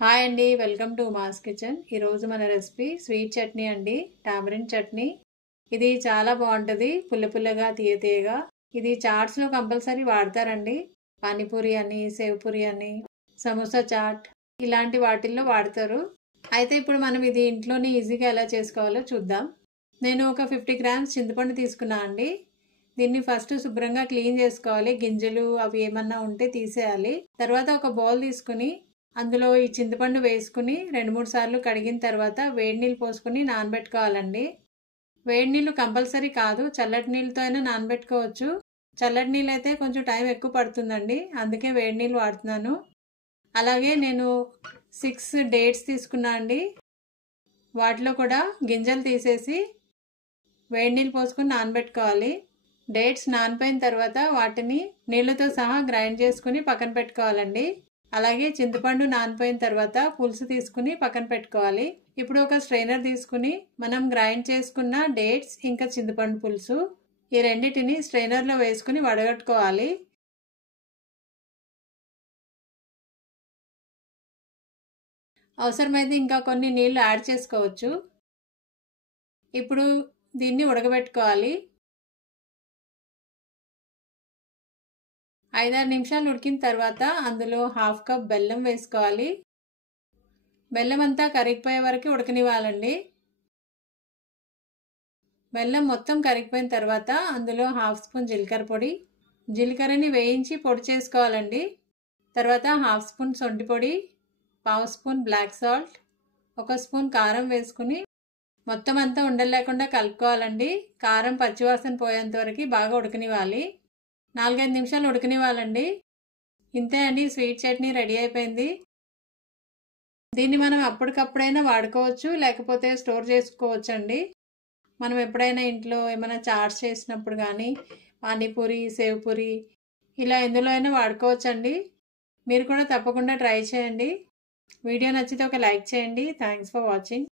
Hi అండి, welcome to mass kitchen. ఈరోజు మన రెసిపీ స్వీట్ చట్నీ అండి, టామరిన్ చట్నీ. ఇది చాలా బాగుంటుంది, పుల్ల పుల్లగా తీయ తీయగా. ఇది చాట్స్లో కంపల్సరీ వాడతారండి. పానీపూరి అని, సేవ్ పూరి అని, సమోసా చాట్ ఇలాంటి వాటిల్లో వాడతారు. అయితే ఇప్పుడు మనం ఇది ఇంట్లోనే ఈజీగా ఎలా చేసుకోవాలో చూద్దాం. నేను ఒక 50 గ్రామ్స్ చింతపండు తీసుకున్నా అండి. దీన్ని ఫస్ట్ శుభ్రంగా క్లీన్ చేసుకోవాలి, గింజలు అవి ఏమన్నా ఉంటే తీసేయాలి. తర్వాత ఒక బౌల్ తీసుకుని అందులో ఈ చింతపండు వేసుకుని 2-3 సార్లు కడిగిన తర్వాత వేడి నీళ్ళు పోసుకుని నానబెట్టుకోవాలండి. వేడి నీళ్ళు కంపల్సరీ కాదు, చల్లటి నీళ్ళతో అయినా నానబెట్టుకోవచ్చు. చల్లటి నీళ్ళు అయితే కొంచెం టైం ఎక్కువ పడుతుందండి, అందుకే వేడి నీళ్ళు వాడుతున్నాను. అలాగే నేను 6 డేట్స్ తీసుకున్నా అండి. వాటిలో కూడా గింజలు తీసేసి వేడి నీళ్ళు పోసుకుని నానబెట్టుకోవాలి. డేట్స్ నానిపోయిన తర్వాత వాటిని నీళ్ళతో సహా గ్రైండ్ చేసుకుని పక్కన పెట్టుకోవాలండి. అలాగే చింతపండు నానిపోయిన తర్వాత పులుసు తీసుకుని పక్కన పెట్టుకోవాలి. ఇప్పుడు ఒక స్ట్రైనర్ తీసుకుని మనం గ్రైండ్ చేసుకున్న డేట్స్ ఇంకా చింతపండు పులుసు ఈ రెండింటిని స్ట్రైనర్లో వేసుకుని వడగట్టుకోవాలి. అవసరమైతే ఇంకా కొన్ని నీళ్లు యాడ్ చేసుకోవచ్చు. ఇప్పుడు దీన్ని ఉడకబెట్టుకోవాలి. 5-6 నిమిషాలు ఉడికిన తర్వాత అందులో 1/2 కప్ బెల్లం వేసుకోవాలి. బెల్లం అంతా కరిగిపోయే వరకు ఉడకనివ్వాలండి. బెల్లం మొత్తం కరిగిపోయిన తర్వాత అందులో 1/2 స్పూన్ జీలకర్ర పొడి, జీలకర్రని వేయించి పొడి చేసుకోవాలండి. తర్వాత 1/2 స్పూన్ సొంటి పొడి, 1/2 స్పూన్ బ్లాక్ సాల్ట్, 1 స్పూన్ కారం వేసుకుని మొత్తం అంతా ఉండలు లేకుండా కలుపుకోవాలండి. కారం పచ్చివాసన పోయేంత వరకు బాగా ఉడకనివ్వాలి. 4-5 నిమిషాలు ఉడకనివ్వాలండి. ఇంతే అండి, స్వీట్ చట్నీ రెడీ అయిపోయింది. దీన్ని మనం అప్పటికప్పుడైనా వాడుకోవచ్చు, లేకపోతే స్టోర్ చేసుకోవచ్చు అండి. మనం ఎప్పుడైనా ఇంట్లో ఏమైనా చాట్స్ చేసినప్పుడు కానీ, పానీపూరి, సేవ్ పూరి ఇలా ఎందులో అయినా వాడుకోవచ్చు అండి. మీరు కూడా తప్పకుండా ట్రై చేయండి. వీడియో నచ్చితే ఒక లైక్ చేయండి. Thanks for watching.